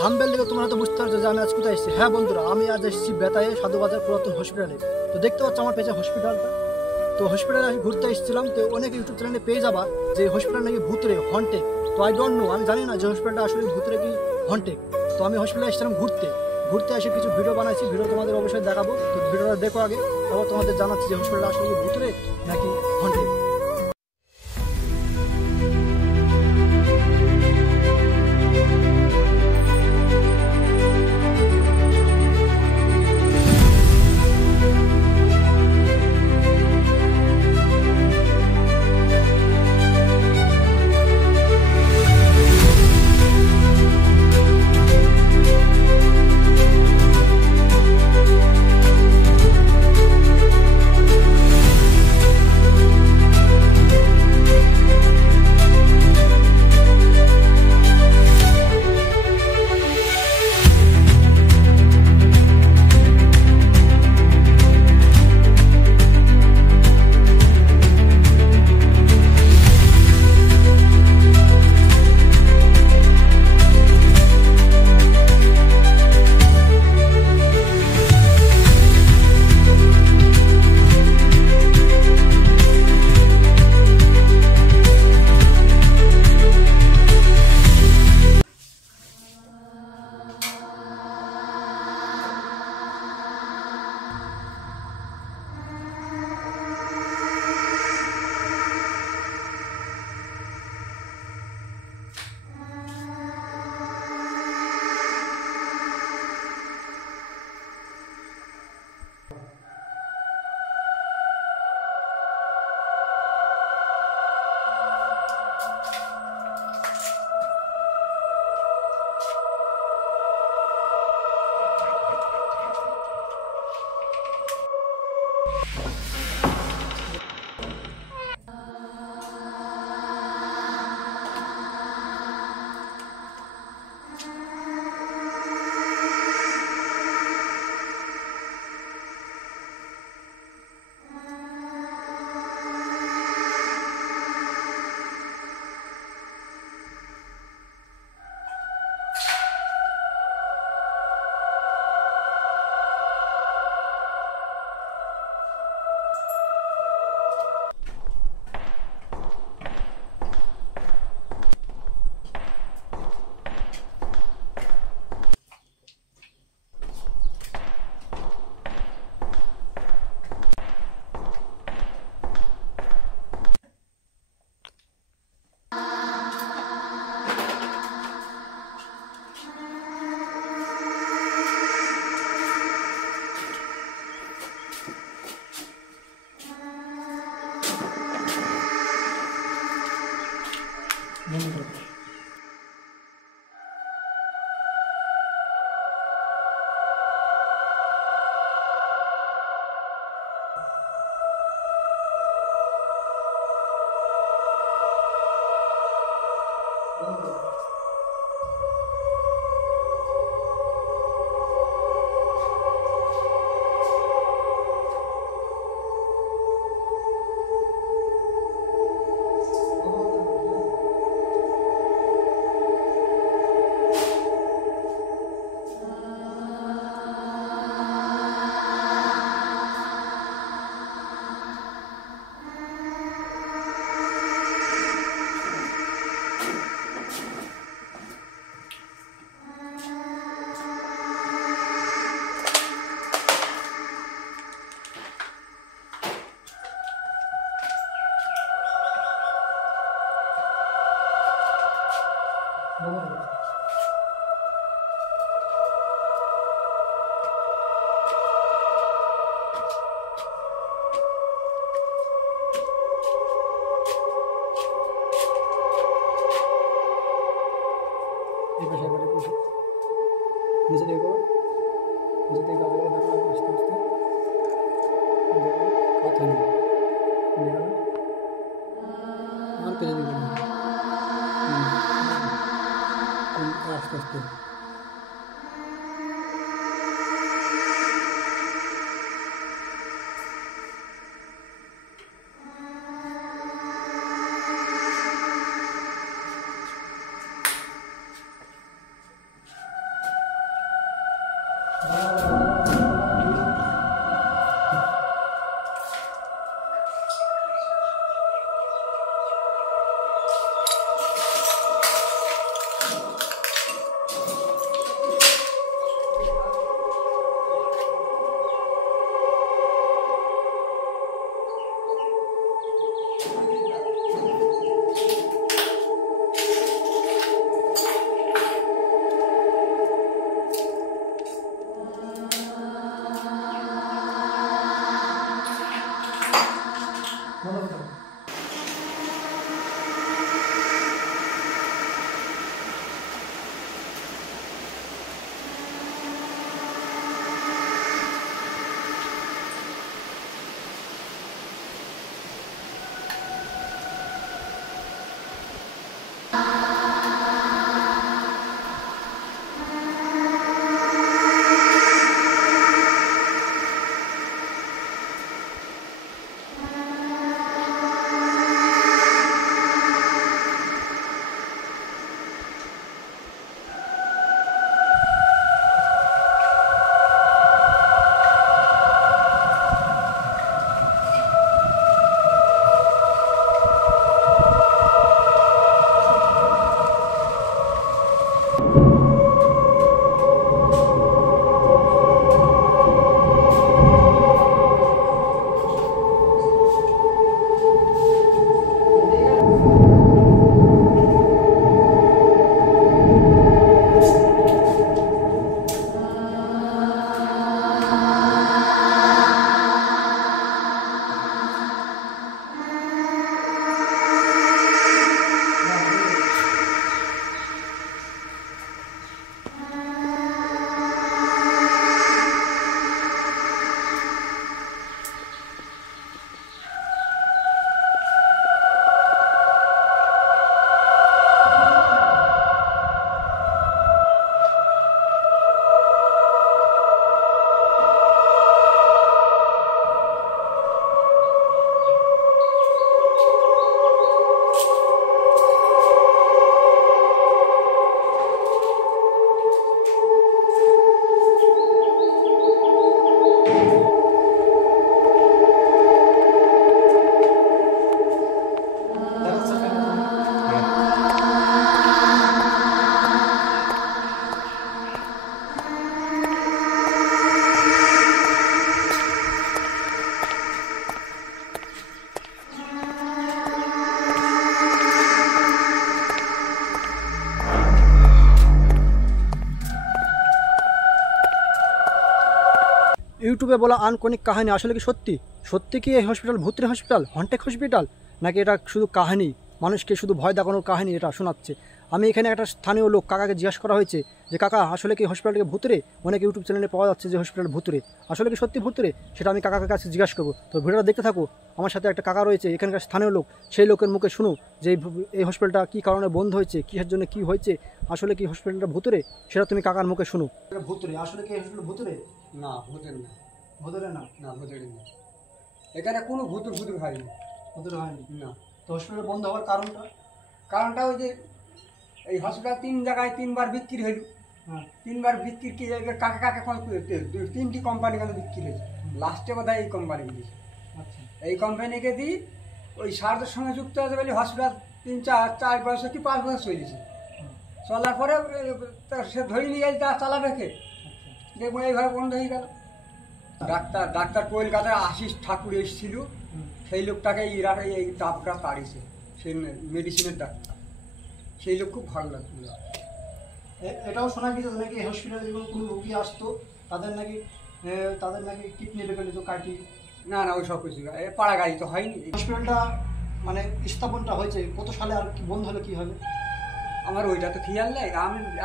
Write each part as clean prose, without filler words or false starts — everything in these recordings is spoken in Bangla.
থাম্বনেল দেখে তোমরা হয়তো বুঝতে পারছো যে আমি আজ কোথায় এসেছি। হ্যাঁ বন্ধুরা, আমি আজ এসেছি বেতায়ে সাধুবাজার পুরাতন হসপিটালে। তো দেখতে পাচ্ছ আমার পেছনে হসপিটালটা। তো হসপিটালে আমি ঘুরতে এসেছিলাম। তো অনেক ইউটিউব চ্যানেলে পেয়ে যাবা যে হসপিটাল নাকি ভূতরে হন্টেক। তো আই ডোন্ট নো, আমি জানি না যে হসপিটালটা আসলে ভূতরে কি হন্টেক। তো আমি হসপিটালে এসেছিলাম ঘুরতে এসে কিছু ভিডিও বানাইছি। ভিডিও তোমাদের অবশ্যই দেখাবো। তো ভিডিওটা দেখো আগে, তারপর তোমাদের জানাচ্ছি যে হসপিটালটা আসলে কি ভূতরে নাকি হন্টেক। এই পাশে একবারে বসে নিচে দেখো, নিচে থেকে গাছগুলো দেখো আস্তে আস্তে দেখো, কথা নেই দেখো আর তেলে দিবে আস্তে আস্তে ইউটিউবে বলা আনকনিক কাহিনী আসলে কি সত্যি? সত্যি কি এই হসপিটাল ভূতের হসপিটাল, হন্টেড হসপিটাল, নাকি এটা শুধু কাহিনী, মানুষকে শুধু ভয় দেখানোর কাহিনী এটা শোনাচ্ছে? আমি এখানে একটা স্থানীয় লোক কাকাকে জিজ্ঞাসা করা হয়েছে যে কাকা আসলে কি হসপিটালকে ভূতুরে? অনেক ইউটিউব চ্যানেলে পাওয়া যাচ্ছে যে হসপিটাল ভূতুরে, আসলে কি সত্যি ভূতুরে? সেটা আমি কাকার কাছে জিজ্ঞাসা করবো। তো ভিডিওটা দেখতে থাকো। আমার সাথে একটা কাকা রয়েছে এখানকার স্থানীয় লোক, সেই লোকের মুখে শুনো যে এই হসপিটালটা কী কারণে বন্ধ হয়েছে, কিসের জন্য কী হয়েছে, আসলে কি হসপিটালটা ভূতুরে, সেটা তুমি কাকার মুখে শুনো। ভূতুরে আসলে কি হসপিটাল ভূতুরে? না, ভূতের না। ভূতুরে না? না, ভূতের না। এখানে কোনো ভূত হয়নি। ভূতুরে হয়নি না। তো হসপিটাল বন্ধ হওয়ার কারণটা ওই যে এই হসপিটাল 3 জায়গায় 3বার বিক্রি হইল। হ্যাঁ। 3বার বিক্রি কি কাকে কাকে 3টি কোম্পানি কাছে বিক্রি হয়েছে। লাস্টে বোধহয় এই কোম্পানি দিয়েছে। আচ্ছা। এই কোম্পানিকে দিই ওই স্বার্থের সঙ্গে যুক্ত আছে বলে হসপিটাল 3-4 বছর কি 5 বছর চলেছে। চলার পরে সে ধরে নিয়ে গেছে তা চালাবে কে, দেখবো এইভাবে বন্ধ হয়ে গেল। ডাক্তার কলকাতায় আশিস ঠাকুর এসেছিল, সেই লোকটাকে এই ডাবটা তাড়িয়েছে, সেই মেডিসিনের ডাক্তার, সেই লোক খুব ভালো লাগতো। এটাও শোনা গেছে নাকি হসপিটালে যখন কোনো রোগী আসতো তাদের নাকি কিডনি রেখে নিত কাটি। না ওই সব কিছু পাড়া গাড়ি তো হয়নি। হসপিটালটা মানে স্থাপনটা হয়েছে কত সালে, আর কি বন্ধ হলে কি হবে? আমার ওইটা তো খেয়াল নেই।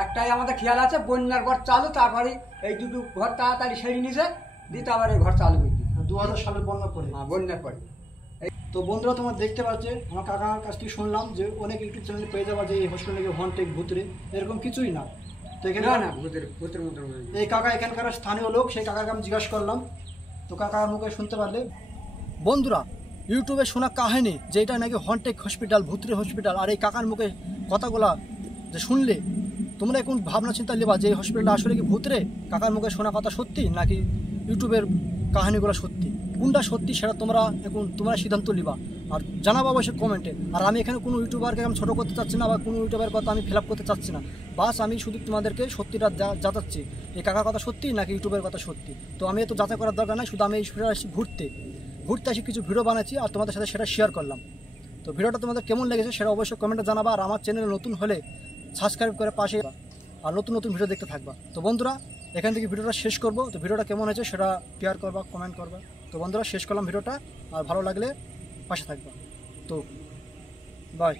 একটাই আমাদের খেয়াল আছে, বন্যার ঘর চালু, তারপরে এই দুটো ঘর তাড়াতাড়ি সেরে নিছে, দিতে আবার এই ঘর চালু করে দিই 2000 সালের বন্যার পরে। হ্যাঁ, বন্যার পরে। তো বন্ধুরা তোমরা দেখতে পাচ্ছে, আমার কাকার কাছ থেকে শুনলাম যে অনেক ইউটিউব চ্যানেলে পেয়ে যাওয়া যে এই হসপিটালে হন্টেড ভূতুরে, এরকম কিছুই না। তো এখানে না ভূতের মতো এই কাকা এখানকার স্থানীয় লোক, সেই কাকাকে আমি জিজ্ঞাসা করলাম, তো কাকার মুখে শুনতে পারলে। বন্ধুরা ইউটিউবে শোনা কাহিনী যে এটা নাকি হন্টেড হসপিটাল, ভূতুরে হসপিটাল, আর এই কাকার মুখে কথাগুলা যে শুনলে তোমরা এখন ভাবনা চিন্তা নেবা যে এই হসপিটালটা আসলে কি ভূত রে, কাকার মুখে শোনা কথা সত্যি নাকি ইউটিউবের কাহিনীগুলো সত্যি, কোনটা সত্যি সেটা তোমরা সিদ্ধান্ত নিবা আর জানাবো অবশ্যই কমেন্টে। আর আমি এখানে কোনো ইউটিউবারকে আমি ছোটো করতে চাচ্ছি না বা কোনো ইউটিউবের কথা আমি ফিল আপ করতে চাচ্ছি না, বাস আমি শুধু তোমাদেরকে সত্যিটা জানাচ্ছি এই কাকার কথা সত্যি নাকি ইউটিউবের কথা সত্যি। তো আমি এত যাচাই করার দরকার নাই, শুধু আমি এই হসপিটালে আসছি ঘুরতে আসি, কিছু ভিডিও বানাচ্ছি আর তোমাদের সাথে সেটা শেয়ার করলাম। তো ভিডিওটা তোমাদের কেমন লেগেছে সেটা অবশ্যই কমেন্টে জানাবা। আর আমার চ্যানেলে নতুন হলে সাবস্ক্রাইব করে পাশে আর নতুন নতুন ভিডিও দেখতে থাকবা। তো বন্ধুরা এখান থেকে ভিডিওটা শেষ করবো। তো ভিডিওটা কেমন হয়েছে সেটা শেয়ার করবা, কমেন্ট করবা। তো বন্ধুরা শেষ করলাম ভিডিওটা, আর ভালো লাগলে পাশে থাকবা। তো বাই।